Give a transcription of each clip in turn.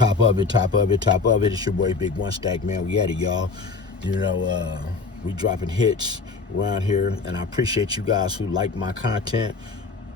Top of it, top of it, top of it. It's your boy Big One Stack, man. We at it, y'all. You know, we dropping hits around here, and I appreciate you guys who like my content.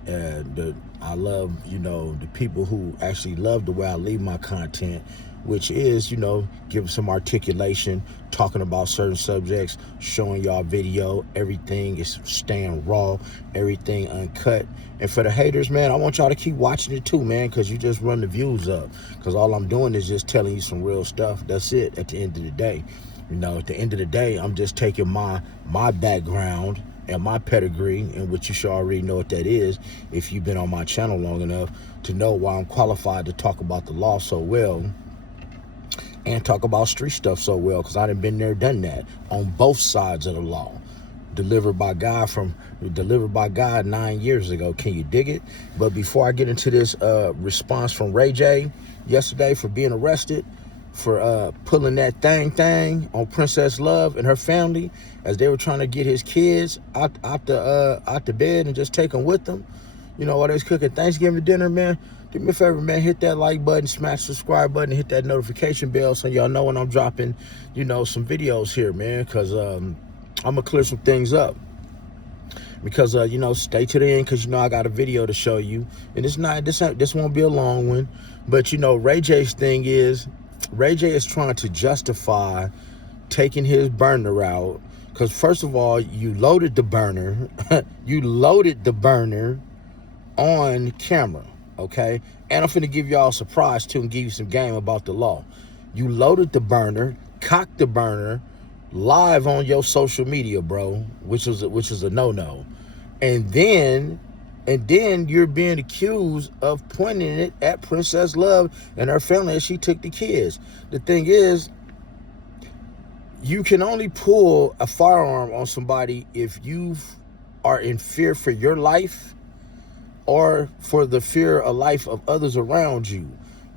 And I love, you know, the people who actually love the way I leave my content, which is, you know, giving some articulation, talking about certain subjects, showing y'all video. Everything is staying raw, everything uncut. And for the haters, man, I want y'all to keep watching it too, man, because you just run the views up. Because all I'm doing is just telling you some real stuff. That's it at the end of the day. You know, at the end of the day, I'm just taking my background and my pedigree, and which you should already know what that is if you've been on my channel long enough to know why I'm qualified to talk about the law so well and talk about street stuff so well, because I done been there, done that on both sides of the law. Delivered by God 9 years ago. Can you dig it? But before I get into this response from Ray J yesterday for being arrested for pulling that thing on Princess Love and her family as they were trying to get his kids out the bed and just take them with them, you know, while they was cooking Thanksgiving dinner, man. Do me a favor, man, hit that like button, smash the subscribe button, hit that notification bell so y'all know when I'm dropping, you know, some videos here, man, because I'm gonna clear some things up. Because you know, stay to the end, because you know I got a video to show you, and this won't be a long one. But you know, Ray J's thing is, Ray J is trying to justify taking his burner out, because first of all, you loaded the burner, you loaded the burner on camera, okay? And I'm finna give y'all a surprise too and give you some game about the law. You loaded the burner, cocked the burner live on your social media, bro, which is a no-no. And then you're being accused of pointing it at Princess Love and her family as she took the kids. The thing is, you can only pull a firearm on somebody if you are in fear for your life or for the fear of life of others around you.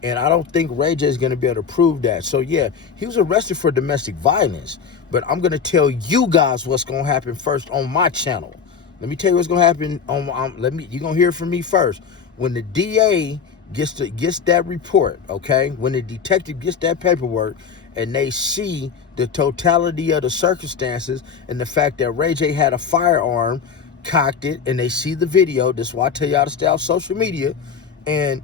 And I don't think Ray J is going to be able to prove that. So yeah, he was arrested for domestic violence, but I'm going to tell you guys what's going to happen first on my channel. Let me tell you what's going to happen on you're going to hear from me first. When the DA gets that report, okay? When the detective gets that paperwork and they see the totality of the circumstances and the fact that Ray J had a firearm, cocked it, and they see the video. That's why I tell y'all to stay off social media. And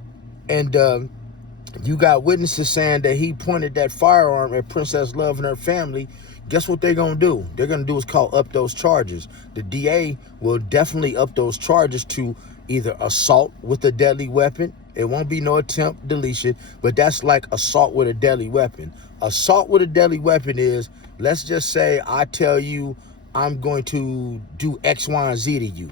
you got witnesses saying that he pointed that firearm at Princess Love and her family. Guess what they're going to do? They're going to do is call up those charges. The DA will definitely up those charges to either assault with a deadly weapon. It won't be no attempt deletion, but that's like assault with a deadly weapon. Assault with a deadly weapon is, let's just say I tell you I'm going to do X, Y, and Z to you.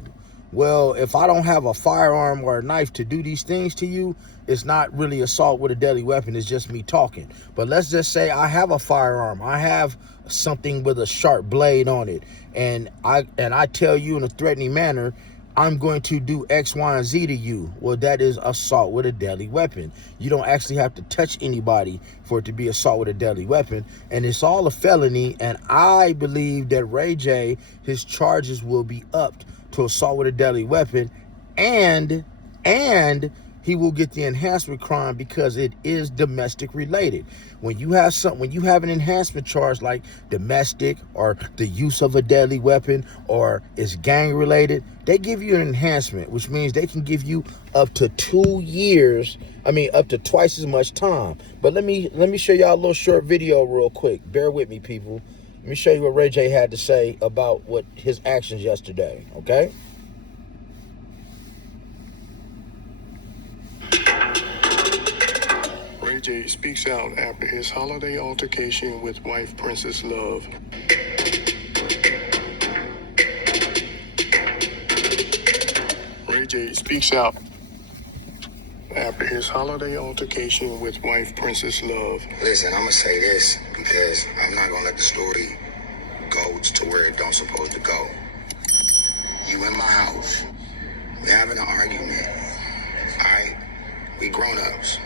Well, if I don't have a firearm or a knife to do these things to you, it's not really assault with a deadly weapon. It's just me talking. But let's just say I have a firearm. I have something with a sharp blade on it. And I tell you in a threatening manner, I'm going to do X, Y, and Z to you. Well, that is assault with a deadly weapon. You don't actually have to touch anybody for it to be assault with a deadly weapon. And it's all a felony. And I believe that Ray J, his charges will be upped to assault with a deadly weapon, and he will get the enhancement crime because it is domestic related. When you have an enhancement charge like domestic or the use of a deadly weapon or it's gang related, they give you an enhancement, which means they can give you up to 2 years. I mean, up to twice as much time. But let me show y'all a little short video real quick. Bear with me, people. Let me show you what Ray J had to say about what his actions yesterday, okay? Ray J speaks out after his holiday altercation with wife Princess Love. Ray J speaks out after his holiday altercation with wife Princess Love. Listen, I'm gonna say this because I'm not gonna let the story go to where it don't supposed to go. You in my house, we having an argument, all right? We grown-ups.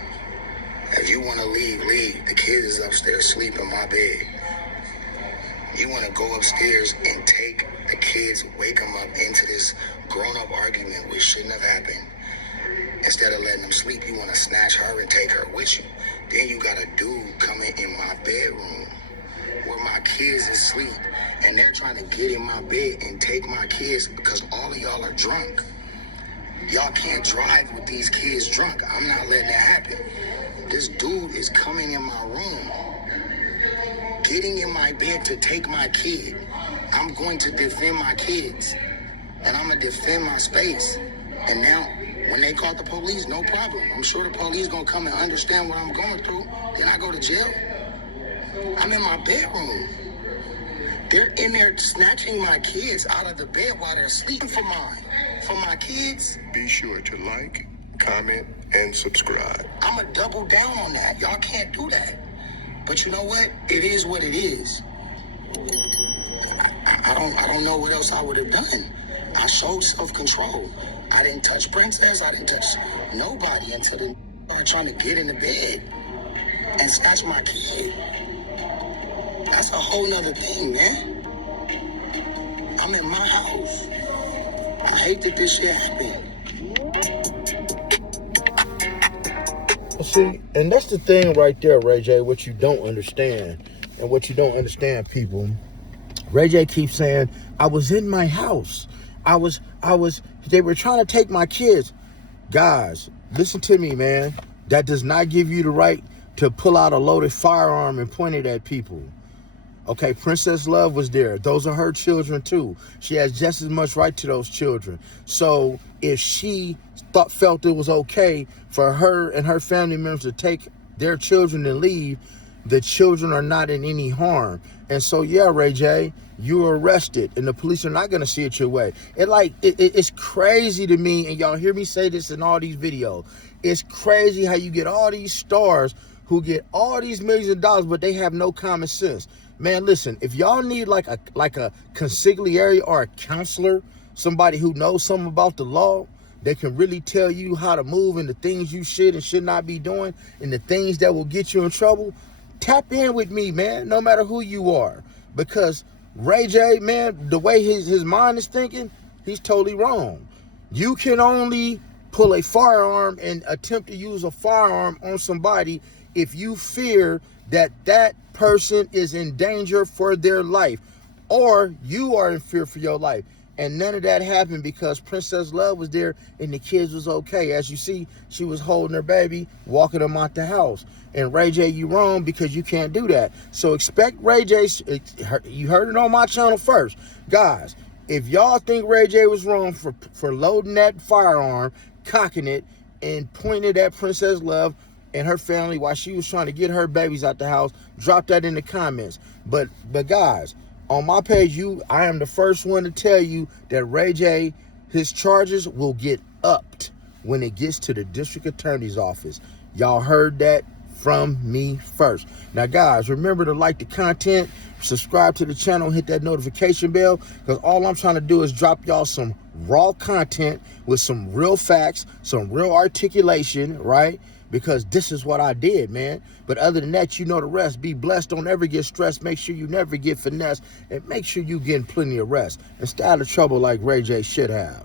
If you wanna leave, leave. The kids is upstairs sleep in my bed. You wanna go upstairs and take the kids, wake them up into this grown-up argument which shouldn't have happened. Instead of letting them sleep, you want to snatch her and take her with you. Then you got a dude coming in my bedroom where my kids is asleep, and they're trying to get in my bed and take my kids because all of y'all are drunk. Y'all can't drive with these kids drunk. I'm not letting that happen. This dude is coming in my room, getting in my bed to take my kid. I'm going to defend my kids, and I'm going to defend my space. And now, when they call the police, no problem. I'm sure the police going to come and understand what I'm going through. Then I go to jail. I'm in my bedroom. They're in there snatching my kids out of the bed while they're sleeping for my kids. Be sure to like, comment, and subscribe. I'm going to double down on that. Y'all can't do that. But you know what? It is what it is. I don't know what else I would have done. I showed self-control. I didn't touch Princess. I didn't touch nobody until they started trying to get in the bed and snatch my kid. That's a whole nother thing, man. I'm in my house. I hate that this shit happened. See, and that's the thing right there, Ray J, what you don't understand. And what you don't understand, people. Ray J keeps saying, I was in my house. They were trying to take my kids. Guys, listen to me, man. That does not give you the right to pull out a loaded firearm and point it at people. Okay, Princess Love was there. Those are her children too. She has just as much right to those children. So if she felt it was okay for her and her family members to take their children and leave, the children are not in any harm. And so, yeah, Ray J, you were arrested, and the police are not going to see it your way. It's crazy to me, and y'all hear me say this in all these videos. It's crazy how you get all these stars who get all these millions of dollars, but they have no common sense. Man, listen, if y'all need like a consigliere or a counselor, somebody who knows something about the law, they can really tell you how to move and the things you should and should not be doing and the things that will get you in trouble, tap in with me, man, no matter who you are. Because Ray J, man, the way his mind is thinking, he's totally wrong. You can only pull a firearm and attempt to use a firearm on somebody if you fear that that person is in danger for their life, or you are in fear for your life. And none of that happened because Princess Love was there and the kids was okay. As you see, she was holding her baby, walking them out the house. And Ray J, you wrong because you can't do that. So expect Ray J, you heard it on my channel first. Guys, if y'all think Ray J was wrong for loading that firearm, cocking it, and pointing it at Princess Love and her family while she was trying to get her babies out the house, drop that in the comments. But guys, on my page, I am the first one to tell you that Ray J, his charges will get upped when it gets to the district attorney's office. Y'all heard that from me first. Now, guys, remember to like the content, subscribe to the channel, hit that notification bell, because all I'm trying to do is drop y'all some raw content with some real facts, some real articulation, right? Because this is what I did, man. But other than that, you know the rest. Be blessed. Don't ever get stressed. Make sure you never get finessed. And make sure you getting plenty of rest. And stay out of trouble like Ray J should have.